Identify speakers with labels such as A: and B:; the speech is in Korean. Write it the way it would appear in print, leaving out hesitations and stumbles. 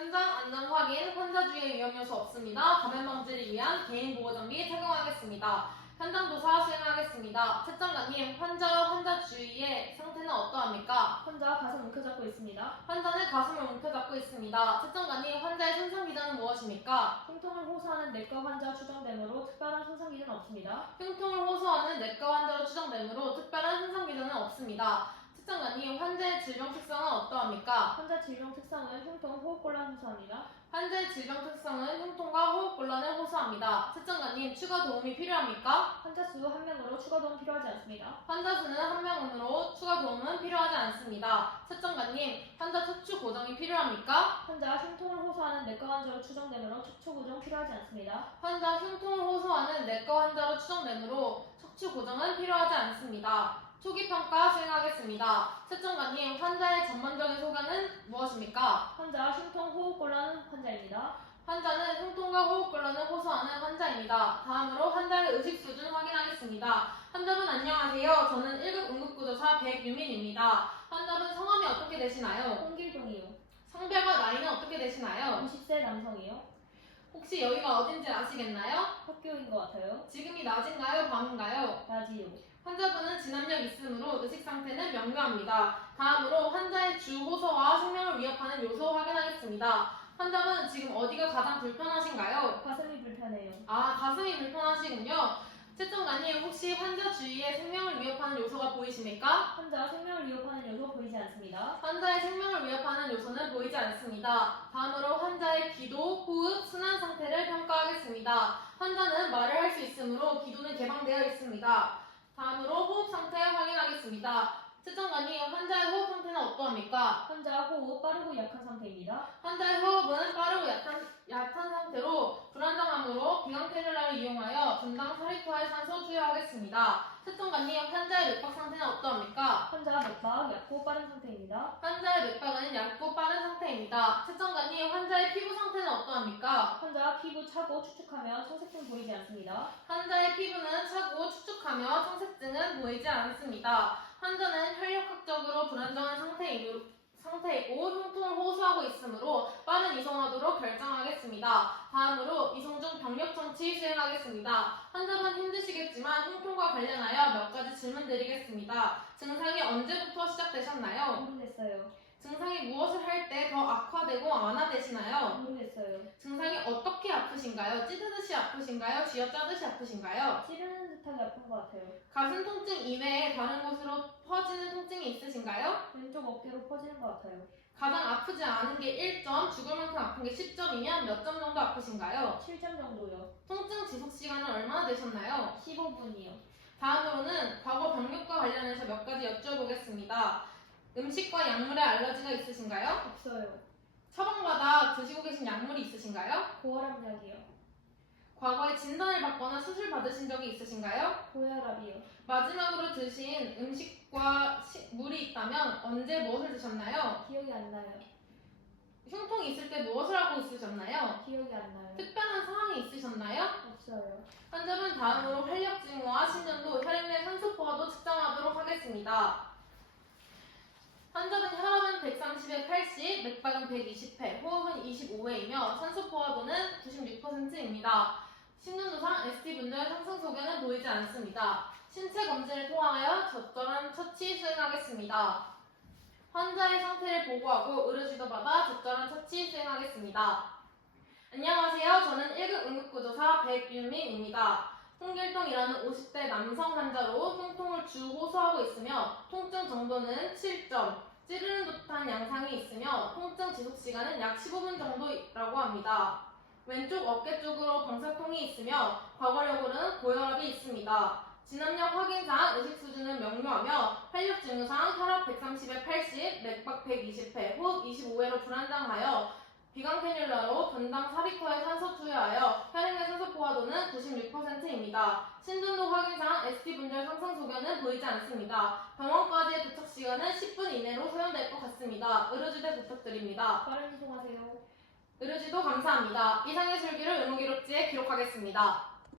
A: 현장 안전 확인, 환자 주의 위험 요소 없습니다. 감염 방지를 위한 개인 보호 장비 착용하겠습니다. 현장 조사 수행하겠습니다. 채점관님, 환자 주위의 상태는 어떠합니까?
B: 환자 가슴 움켜잡고 있습니다.
A: 환자는 가슴을 움켜잡고 있습니다. 채점관님, 환자의 손상 기전은 무엇입니까?
B: 흉통을 호소하는 내과 환자 추정되므로 특별한 손상 기전은 없습니다.
A: 흉통을 호소하는 내과 환자로 추정되므로 특별한 손상 기전은 없습니다. 채점관님, 환자의 질병 특성은 어떠합니까?
B: 환자 질병 특성은 흉통, 호흡곤란 호소합니다.
A: 환자의 질병 특성은 흉통과 호흡곤란을 호소합니다. 채점관님, 추가 도움이 필요합니까?
B: 환자 수 1명으로 추가 도움 필요하지 않습니다.
A: 환자 수는 1명으로 추가 도움은 필요하지 않습니다. 채점관님, 환자 척추 고정이 필요합니까?
B: 환자 흉통을 호소하는 내과 환자로 추정되므로 척추 고정 필요하지 않습니다.
A: 환자 흉통을 호소하는 내과 환자로 추정되므로 척추 고정은 필요하지 않습니다. 초기 평가 수행하겠습니다. 채점관님, 환자의 전반적인 소견은 무엇입니까?
B: 환자 흉통, 호흡곤란 환자입니다.
A: 환자는 흉통과 호흡곤란을 호소하는 환자입니다. 다음으로 환자의 의식 수준 확인하겠습니다. 환자분 안녕하세요. 저는 1급 응급구조사 백유민입니다. 환자분 성함이 어떻게 되시나요?
B: 홍길동이요.
A: 성별과 나이는 어떻게 되시나요?
B: 20세 남성이요.
A: 혹시 여기가 어딘지 아시겠나요?
B: 학교인 것 같아요.
A: 지금이 낮인가요? 밤인가요?
B: 낮이요.
A: 환자분은 진압력 있으므로 의식 상태는 명료합니다. 다음으로 환자의 주 호소와 생명을 위협하는 요소 확인하겠습니다. 환자분 지금 어디가 가장 불편하신가요?
B: 가슴이 불편해요.
A: 가슴이 불편하시군요. 채점관님, 혹시 환자 주위에 생명을 위협하는 요소가 보이십니까?
B: 환자 생명을 위협하는 요소 보이지 않습니다.
A: 환자의 생명을 위협하는 요소는 보이지 않습니다. 다음으로 환자의 기도, 호흡, 순환 상태를 평가하겠습니다. 환자는 말을 할 수 있으므로 기도는 개방되어 있습니다. 다음으로 호흡 상태 확인하겠습니다. 채점관님, 환자의 호흡 상태는 어떠합니까?
B: 환자 호흡 빠르고 약한 상태입니다.
A: 환자의 호흡은 빠르고 얕은 상태로 불안정함으로 비강 캐뉼라를 이용하여 분당 4리터의 산소 투여하겠습니다. 채점관님, 환자의 맥박 상태는 어떠합니까?
B: 환자 맥박 얕고 빠른 상태입니다.
A: 환자의 맥박은 얕고 빠른 상태입니다. 채점관님, 환자의 피부 상태는 어떠합니까?
B: 환자 피부 차고 축축하며 청색증 보이지 않습니다.
A: 환자의 피부는 차고 축축하며 청색증은 보이지 않습니다. 환자는 혈력학적으로 불안정한 상태이고 흉통을 호소하고 있으므로 빠른 이송하도록 결정하겠습니다. 다음으로 이송 중 병력 정치 수행하겠습니다. 환자분 힘드시겠지만 흉통과 관련하여 몇 가지 질문 드리겠습니다. 증상이 언제부터 시작되셨나요?
B: 모르겠어요.
A: 증상이 무엇을 할 때 더 악화되고 완화되시나요?
B: 모르겠어요.
A: 증상이 어떻게 아프신가요? 찌르듯이 아프신가요? 쥐어짜듯이 아프신가요?
B: 찌르는 듯하게 아픈 것 같아요.
A: 가슴 통증 이외에 다른 곳으로 퍼지는 통증이 있으신가요?
B: 왼쪽 어깨로 퍼지는 것 같아요.
A: 가장 아프지 않은 게 1점, 죽을 만큼 아픈 게 10점이면 몇 점 정도 아프신가요?
B: 7점 정도요.
A: 통증 지속 시간은 얼마나 되셨나요?
B: 15분이요.
A: 다음으로는 과거 병력과 관련해서 몇 가지 여쭤보겠습니다. 음식과 약물에 알러지가 있으신가요?
B: 없어요.
A: 처방받아 드시고 계신 약물이 있으신가요?
B: 고혈압약이요.
A: 과거에 진단을 받거나 수술 받으신 적이 있으신가요?
B: 고혈압이요.
A: 마지막으로 드신 음식과 물이 있다면 언제 무엇을 드셨나요?
B: 기억이 안 나요.
A: 흉통이 있을 때 무엇을 하고 있으셨나요?
B: 기억이 안 나요.
A: 특별한 상황이 있으셨나요?
B: 없어요.
A: 환자분 다음으로 활력 징후와 심전도, 혈액 내 산소 포화도 측정하도록 하겠습니다. 환자분 혈압은 130에 80, 맥박은 120회, 호흡은 25회이며 산소 포화도는 96%입니다. 심전도상 ST 분절 상승 소견은 보이지 않습니다. 신체 검진을 통하여 적절한 처치 수행하겠습니다. 환자의 상태를 보고하고 의료지도 받아 적절한 처치 수행하겠습니다. 안녕하세요. 저는 1급 응급구조사 백윤민입니다. 홍길동이라는 50대 남성 환자로 흉통을 주 호소하고 있으며 통증 정도는 7점, 찌르는 듯한 양상이 있으며 통증 지속 시간은 약 15분 정도라고 합니다. 왼쪽 어깨 쪽으로 방사통이 있으며 과거력으로는 고혈압이 있습니다. 진압력 확인상 의식 수준은 명료하며 활력 징후상 혈압 130에 80, 맥박 120회, 호흡 25회로 불안정하여 비강 캐뉼라로 분당 4리터의 산소 투여하여 혈액 내 산소 포화도는 96%입니다. 심전도 확인상 ST 분절 상승 소견은 보이지 않습니다. 병원까지의 도착 시간은 10분 이내로 소요될 것 같습니다. 의료지대 부탁드립니다.
B: 빠른 이송하세요.
A: 의료지도 감사합니다. 이상의 술기를 의무기록지에 기록하겠습니다.